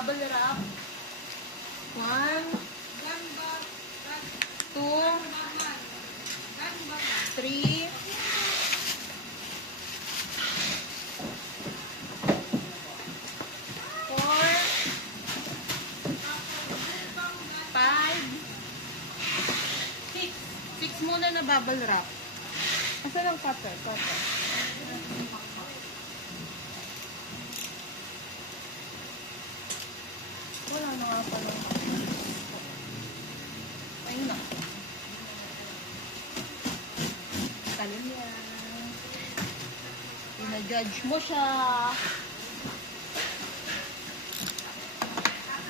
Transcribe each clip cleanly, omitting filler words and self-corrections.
bubble wrap. 1, 2, 3, 4, 5, 6. 6 muna na bubble wrap. Asan ang cutter? Wala na nga pala. Ayun na. Talim yan. Ina-judge mo siya.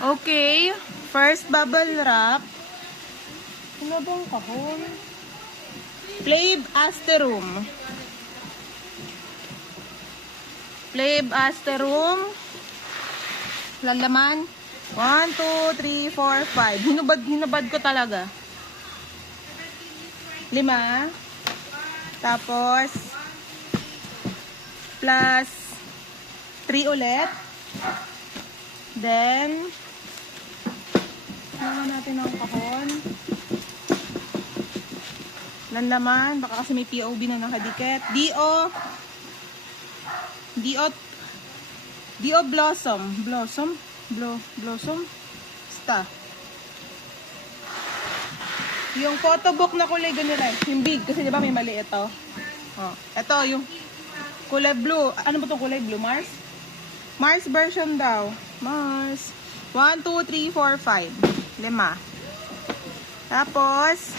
Okay. First bubble wrap. Ano bang kahon? Flav Asterum. Flav Asterum. Lalaman. 1, 2, 3, 4, 5. Hinubad ko talaga. 5. Tapos, plus 3 ulit. Then, naman natin ang kahon. Landaman. Baka kasi may POB na nakadikit. D.O. Blossom. Blossom. Basta. Yung photobook na kulay ganito. Yung big. Kasi diba may mali ito. Oh. Ito yung kulay blue. Ano ba itong kulay blue? Mars? Mars version daw. Mars. 1, 2, 3, 4, 5. 5. Tapos,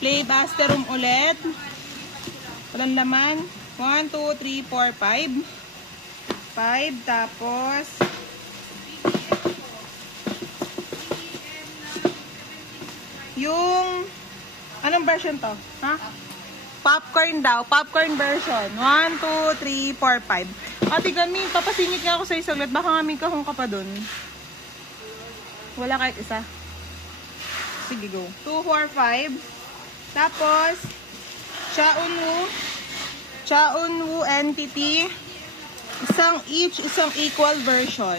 Flav Asterum ulit. Walang laman. 1, 2, 3, 4, 5. 5. Tapos, yung, anong version to? Ha? Popcorn daw. Popcorn version. 1, 2, 3, 4, 5. Ate Gami, papasingit nga ako sa isang ulit. Baka nga may kahong ka pa dun. Wala kahit isa. Sige, go. 2, 4, 5. Tapos, Chaunwoo entity. Isang equal version.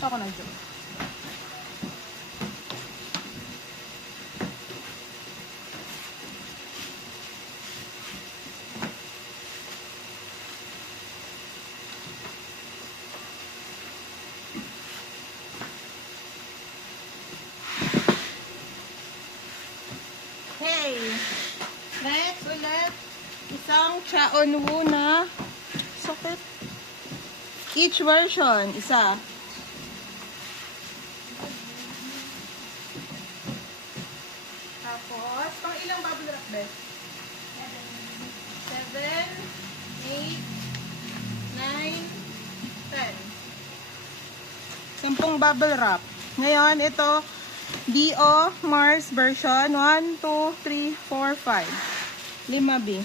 Ako na dyan. Okay. Next ulit. Isang Chaunwoo na socket. Each version, isa. Tapos, pang ilang bubble wrap, Beth? 7, 8, 9, 10. 10 bubble wrap. Ngayon, ito, D.O. Mars version 1, 2, 3, 4, 5. 5 B.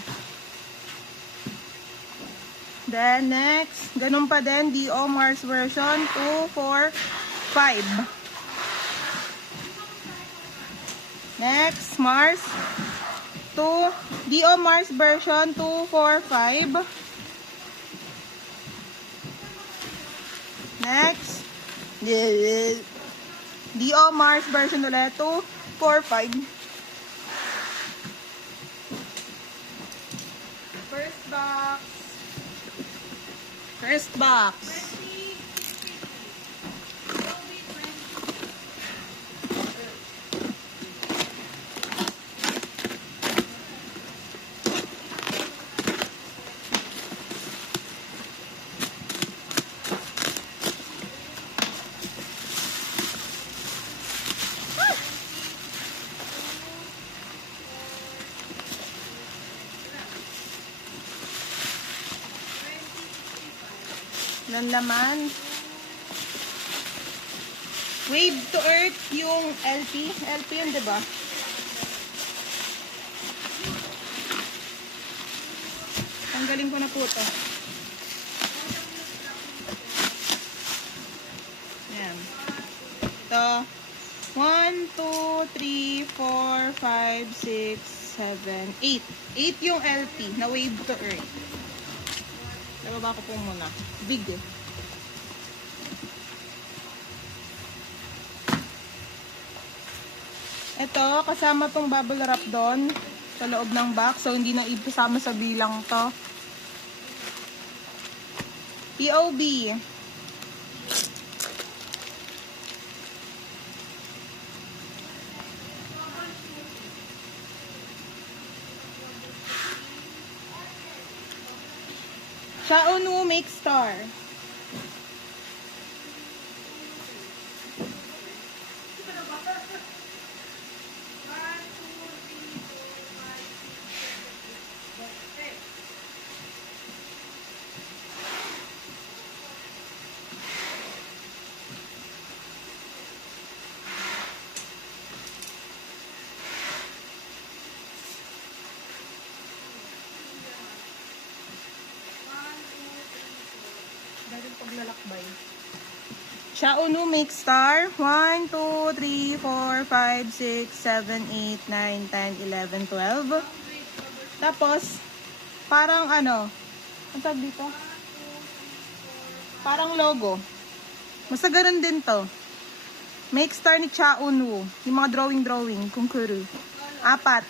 Then next, ganun pa din, D.O. Mars version 2, 4, 5. Next, Mars 2, D.O. Mars version 2, 4, 5. Next, D.O. Mars version ulit 2, 4, 5. First box. First box. Ilan laman? Wave to Earth yung LP. LP yun, diba? Tanggalin ko na po ito. Ayan. Ito. 1, 2, 3, 4, 5, 6, 7, 8. 8 yung LP na Wave to Earth. Nababa ko po muna. Big eh. Ito, kasama tong bubble wrap doon sa loob ng box. So, hindi na isama sa bilang to. POB. Xiaonu Make Star. Dahil paglalakbay. Xiaonu Make Star. 1, 2, 3, 4, 5, 6, 7, 8, 9, 10, 11, 12. Tapos, parang ano, ang tawag dito? Parang logo. Basta ganun din to. Make Star ni Xiaonu. Yung mga drawing, kungkuru. 4.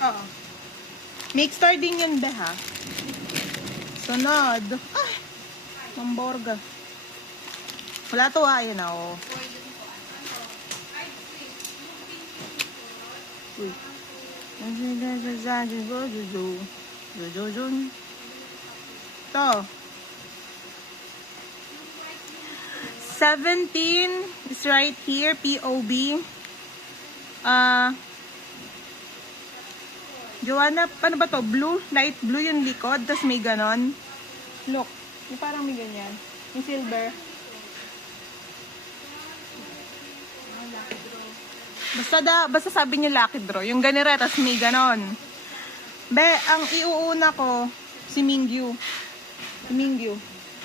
Oo. Make Star din yun, be, ha? Sunod. Ay! Mamborga. Wala to, ha? Ayan, oh. Uy. To. 17 is right here, POB. Joanna, paano ba to? Blue? Light blue yung likod, tapos may ganon. Look, yung parang may ganyan. Yung silver. Basta sabi niyo lucky draw. Yung ganire, tapos may ganon. Be, ang iuuna ko, si Mingyu. Si Mingyu.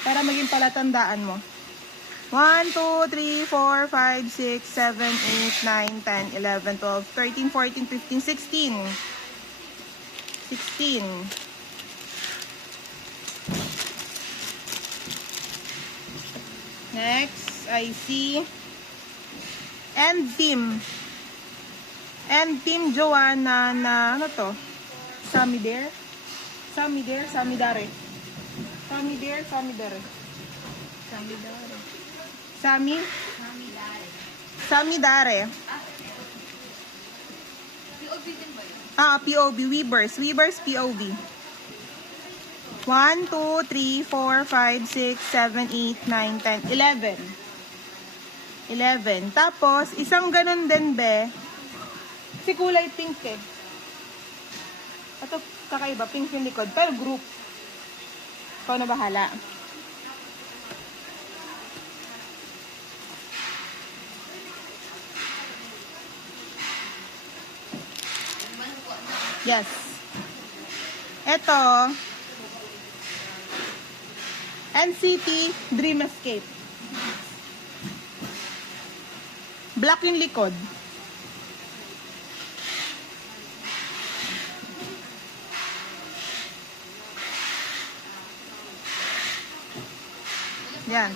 Para maging palatandaan mo. 1, 2, 3, 4, 5, 6, 7, 8, 9, 10, 11, 12, 13, 14, 15, 16. 16. Next, I see End Team. End Team Joanna na, ano to? Sami Dare? Sami Dare? Sami Dare? Sami Dare? Sami Dare? Sami Dare? Sami? Sami Dare. POB, Weavers. Weavers, POB. 1, 2, 3, 4, 5, 6, 7, 8, 9, 10, 11. 11. Tapos, isang ganun din, be. Si kulay pink eh. Ito, kakaiba. Pink yung likod. Pero group. Ikaw na bahala. Yes. Ito, NCT Dream Escape. Black yung likod. Yan.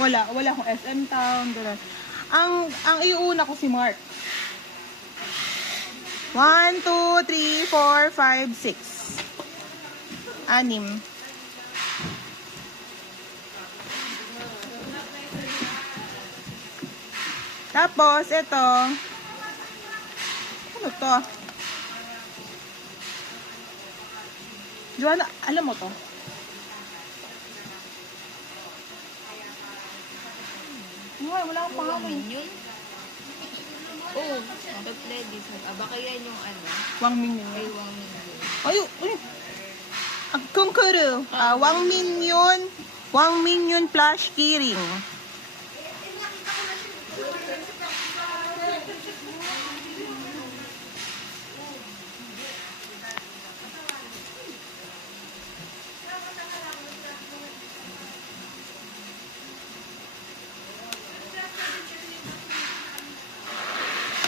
Wala akong SM Town. Ganun. Ang iuuna ko si Mark. 1, 2, 3, 4, 5, 6. 6. Tapos, ito. Ano to? Joanna, alam mo to? Wala akong pangamoy. Yun? Oo. Top ladies. Baka yan yung ano. Wang Min yun. Ay, Wang Min yun. Ay, ang kungkuru. Wang Min yun. Wang Min yun plush keyring.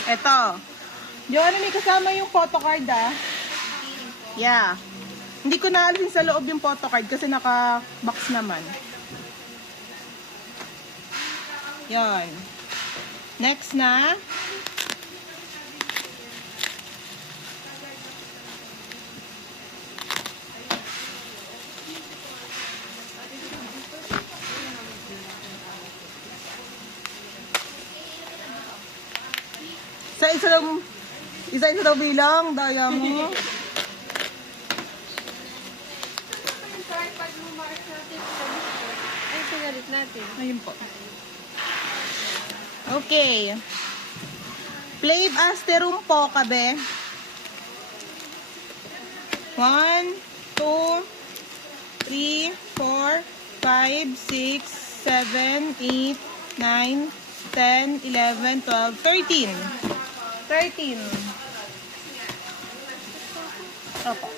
Eto. Joanna, may kasama yung photocard ah. Yeah. Hindi ko naalisin sa loob yung photocard kasi naka-box naman. Yon. Next na. Isa daw bilang, daya mo. Ay, pinalit natin. Ayun po. Okay. Play Asterum po, kabe. 1, 2, 3, 4, 5, 6, 7, 8, 9, 10, 11, 12, 13. 13. Opo.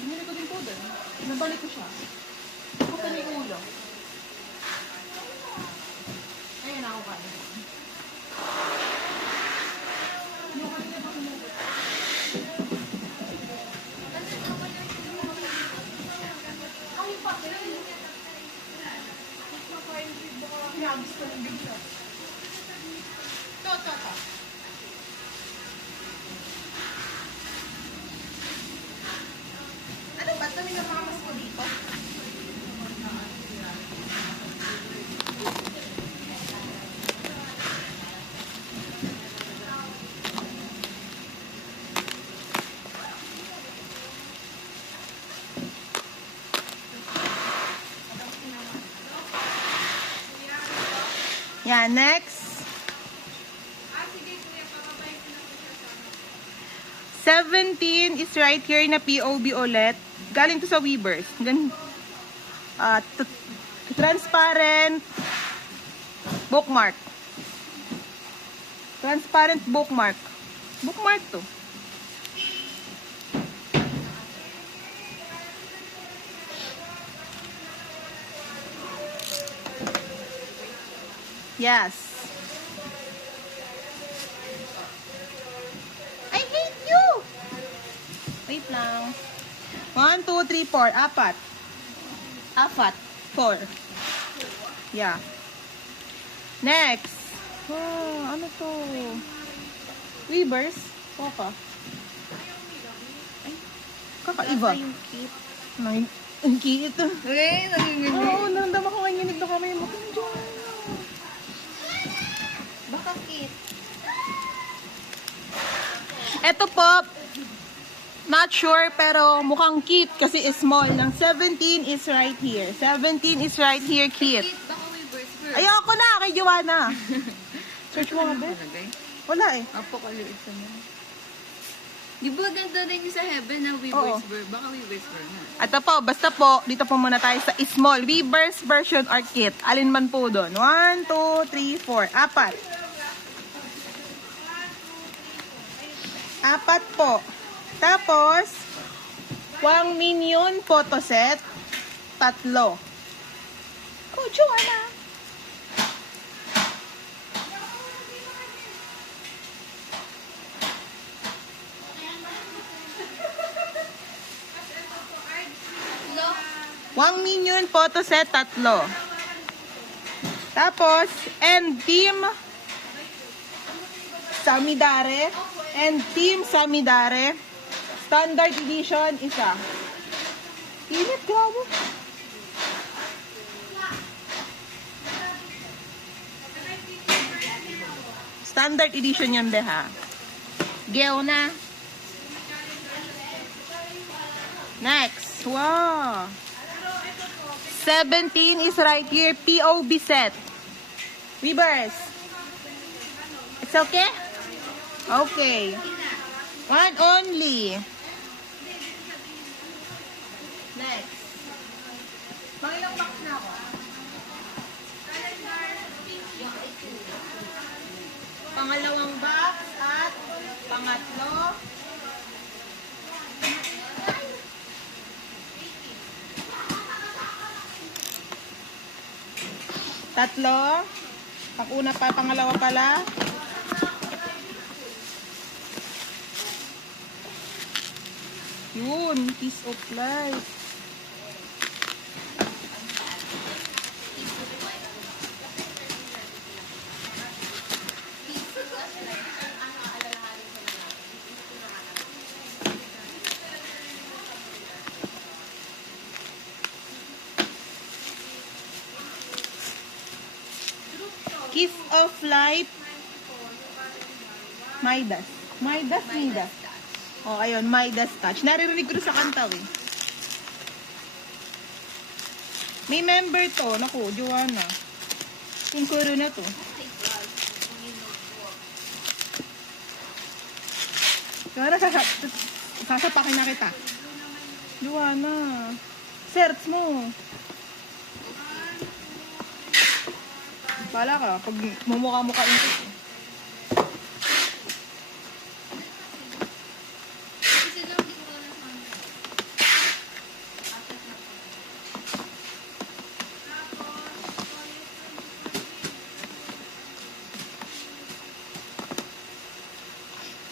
Binili ko din po doon. Nabalik ko siya. Ako pa may ulo. Ayun ako pa. Ito. Ano ba? Ito minamamas ko dito? Yeah, next. 17 is right here na POB ulit. Galing to sa Weavers. Transparent bookmark. Transparent bookmark. Bookmark to. Yes. I hate you! Wait lang. 1, 2, 3, 4. Apat. 4. Yeah. Next. Oh, ano to? Weavers. Oka. Ay, kakaiba. Yung keep. Ang cute. Okay, nagiging. Oo, naramdaman ko ngayon yung kamay mo. Baka keep. Ito po, not sure, pero mukhang cute kasi is small. Ng 17 is right here. 17 is right here, cute. Keep, baka Weavers first. Ayoko na, kay Joanna. Search mo nga ba? Wala eh. Apokaliit naman. Di ba ganda rin yung sa heaven na we Oo. whisper? Baka we whisper na. At po, basta po, dito po muna tayo sa small Weavers version or kit. Alin man po doon? 1, 2, 3, 4. Apat. Apat po. Tapos, Wang Minion photo set. 3. Oh, Joanna. No? Wang Minion photo set, 3. Tapos, and Team Samidare. And Team Samidare. Standard edition, 1. Init, grabe. Standard edition yan, beha. Geo na. Next. Wow. 17 is right here. POB set. Weavers. It's okay? Okay. One only. Next. Pangilang box na ako. Pangalawang box at pangatlo. Tatlo. Pang-una pa, pangalawa pala. Yun, piece of life. Kiss of Light. Midas. Midas. Oh, ayun, Midas touch. Naririnig ko sa kanta, eh. May member to. Naku, Joanna. Yung kuro na to. Joanna, sasapakin na kita. Joanna. Search mo. Bala ka, pag mumukha-mukha ito.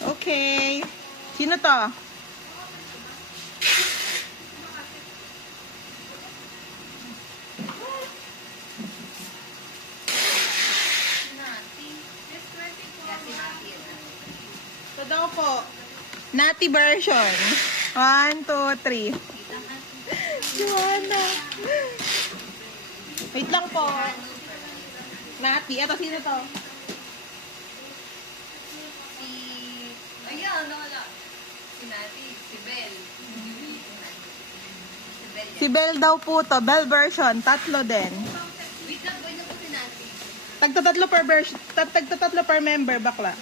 Okay. Sino to? Ito daw po. Nati version. 1, 2, 3. Joanna. Wait lang po. Nati. Ito, sino to? Ayan, wala. Si Nati, si Belle. Si Belle daw po to. Belle version. 3 din. Wait lang, boy na po si Nati. Tagtatatlo per version. Tagtatatlo per member, bakla.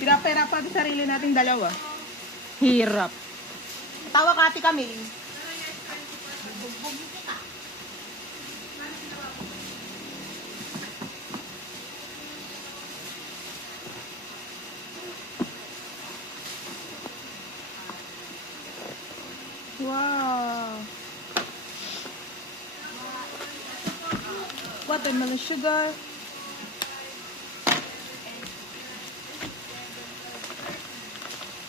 Pinapahirapan sa sarili nating dalawa. Hirap. Tawa ka, Ate Camille. Wow. Watermelon sugar.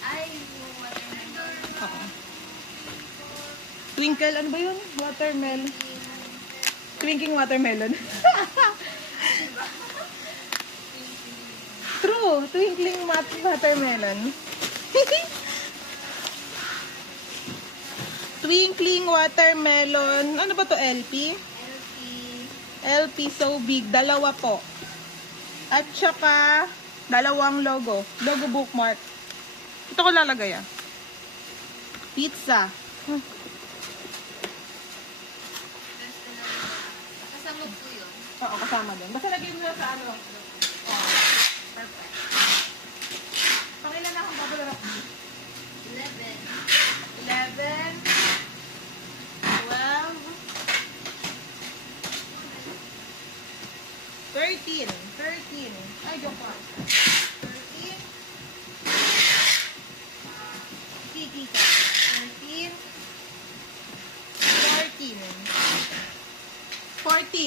Ay, watermelon. Oo. Twinkle, ano ba yun? Watermelon. Twinkling watermelon. True, twinkling watermelon. Twinkling watermelon. Ano ba to, LP? LP so big. 2 po. At saka, 2 logo. Logo bookmark. Ito ko lalagay ah. Pizza. Kasama po yun. Oo, kasama din. Basta lagay mo na sa ano. Oh, perfect. Pangilan na akong bubble wrap.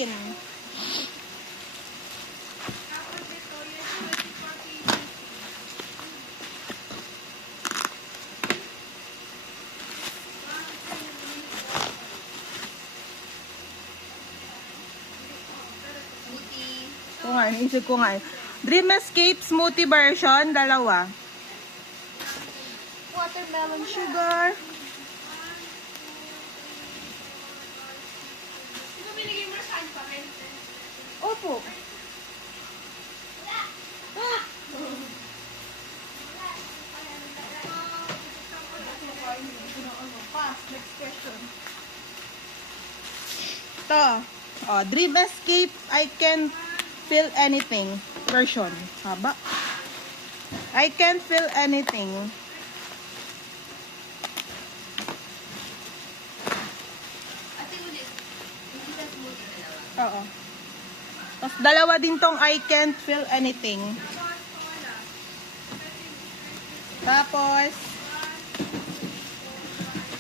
17. Smoothie. Ito nga, iniisip ko nga. Dream Escape smoothie version, dalawa. Watermelon sugar. Sino binigay mo saan pa rin? Opo. Pass, next question. Ito. Oh, Dream Escape, I can feel anything. Version. Haba. I can feel anything. Ate ulit. Hindi ka smoothie dalawa. Oo. Tapos dalawa din tong I can't feel anything. Tapos,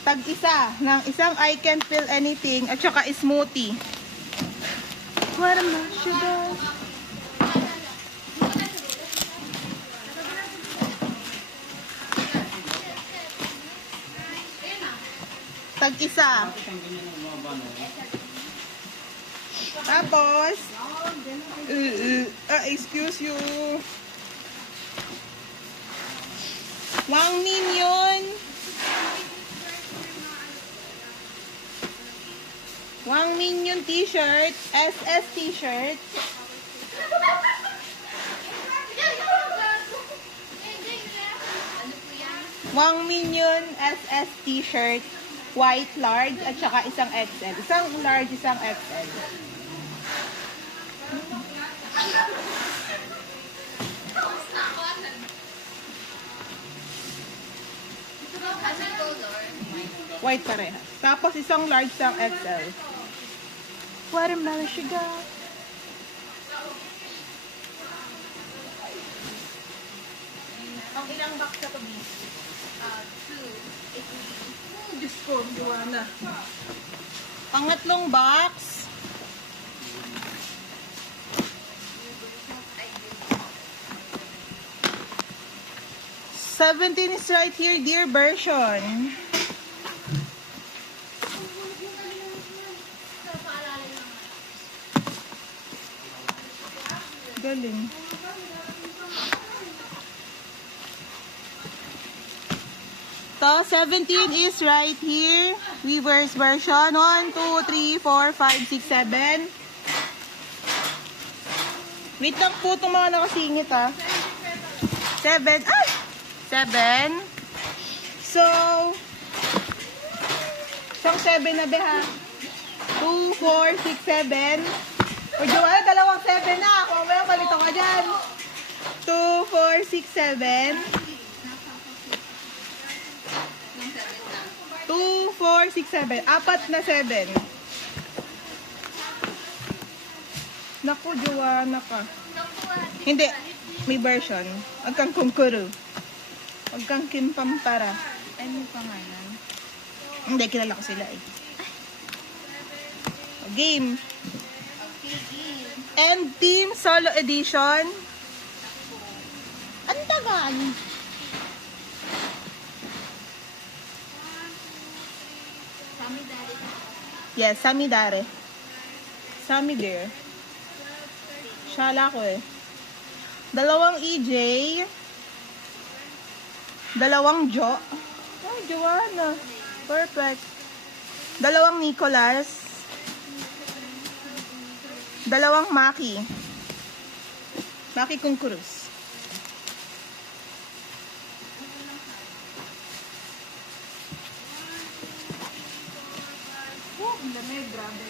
tag-isa ng isang I can't feel anything at saka smoothie. Watermelon sugar. Tag-isa. Tapos, excuse you. Wang Minion. Wang Minion t-shirt. SS t-shirt. Ano po yan? Wang Minion SS t-shirt. White large at saka isang XL. Isang large, isang XL. Ano color? White parehas. Tapos isang large, isang XL. Watermelon sugar. Ang ilang box na to, B? 2. Diyos ko, Joanna. Pangatlong box. Ay, 17 is right here, dear version. Galing. To 17 is right here. Reverse version. 1, 2, 3, 4, 5, 6, 7. Wait lang po itong mga nakasingit ha. 7. Ay! 7. So, isang 7 na be ha. 2, 4, 6, 7. O Joanna, dalawang 7 na. Kung may palito ka dyan. 2, 4, 6, 7. 2, 4, 6, 7. Apat na 7. Naku, Joanna ka. Hindi. May version. Huwag kang kungkuru. Huwag kang kimpampara. ano pangalan? Hindi, kilala ko sila eh. O, game. Okay, game. And Team Solo Edition. Ang tagal. Kami dali. Yes, Sami Dare. Sami dear. Shala ko eh. Dalawang EJ. Dalawang Jo. Ay, Joanna. Perfect. Dalawang Nicholas. Dalawang Maki. Maki kung Cruz. Oh, ang dami. Grabe.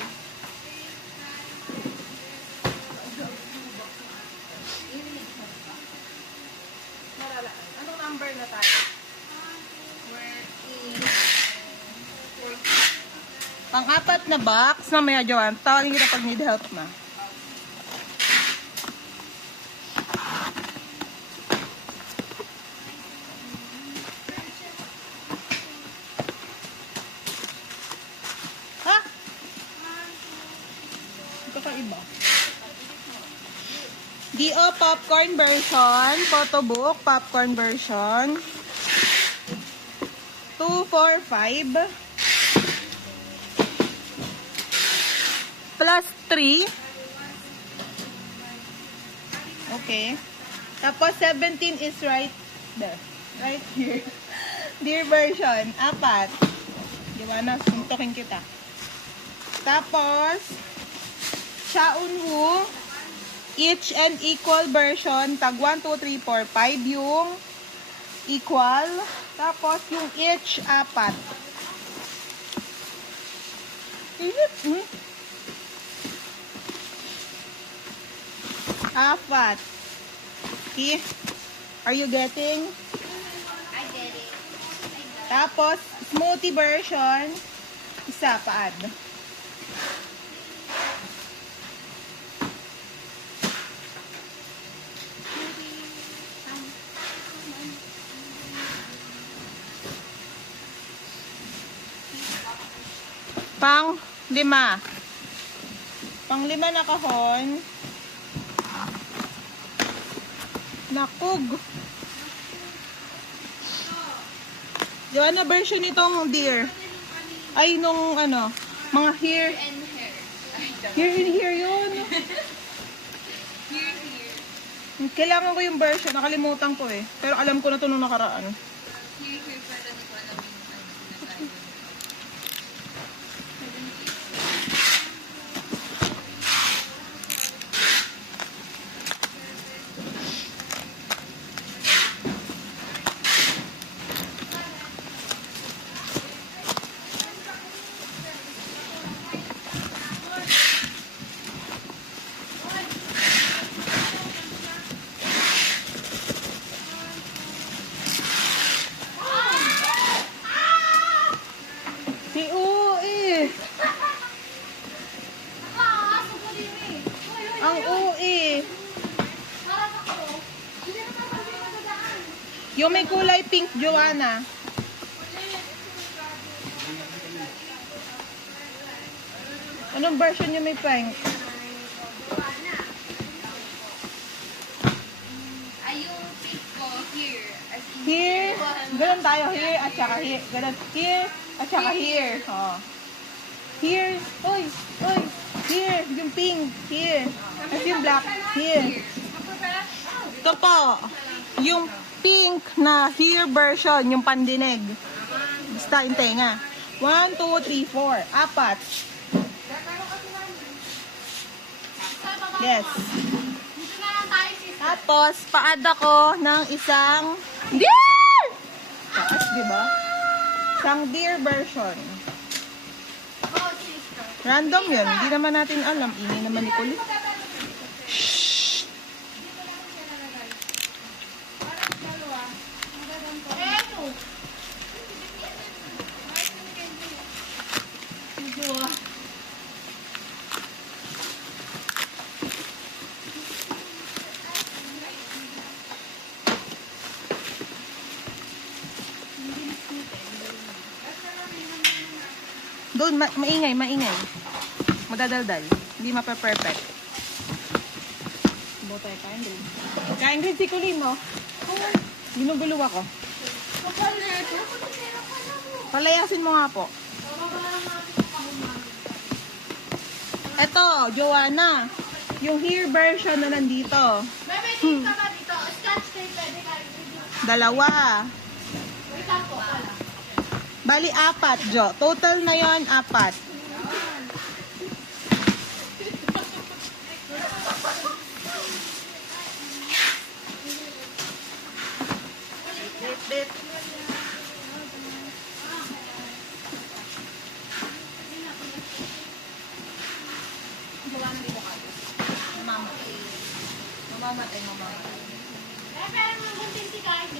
Marala. Anong number na tayo? We're in Pang-apat na box. Mamaya, Joanne. Tawagin kita pag need help na. Ha? Dio popcorn version, photobook, popcorn version. 245 plus 3. Okay. Tapos 17 is right there. Right here. Dear version, 4. Di ba na, suntokin kita. Tapos, Shaunwu, each and equal version, tag 1, 2, 3, 4, 5 yung equal. Tapos, yung each, 4. Apat. Okay. Are you getting? I get it. Tapos, smoothie version, isa pa add. Pang 5. Pang 5 na kahon. Nakug. Di ba na version nitong deer? Ay, nung ano, mga hair. And hair. Here in here yun. Here. Kailangan ko yung version. Nakalimutan ko eh. Pero alam ko na ito nung nakaraan. Here, pero hindi ko alam yung ano. Si Ui. Ang Ui. Yung may kulay pink, Joanna. Anong version yung may pink? Ay, yung pink ko, here. As in, Here. Ganun tayo. Here at saka here. Ganun. Here at saka here. Oh. Here. Uy. Uy. Here. Yung pink. Here. At yung black. Here. Ito po. Yung pink na here version. Yung pandinig. Basta yung tenga. 1, 2, 3, 4. 4. Yes. dito na lang tayo, sis. Tapos, pa-add ako ng isang deer! Taas, di ba? Isang deer version. Oh, sister. Random yun. Hindi naman natin alam. Ini naman ni Kulit. Shhh! Eto. Dua. Doon, maingay. Madadaldal. Hindi mapa-perfect. Subo tayo, kain din. Kain din si Kulin, no? Ginugulo ako. Kapal na ito. Palayasin mo nga po. Eto, Joanna. Yung here version na nandito. Bebe, tingin ka ba dito? Scotch tape, pwede ka. 2. Wait lang po, pala. Bali, 4, Jo. Total na yon 4. Bit. Mamamatay. Pero nang gunting si Kahit.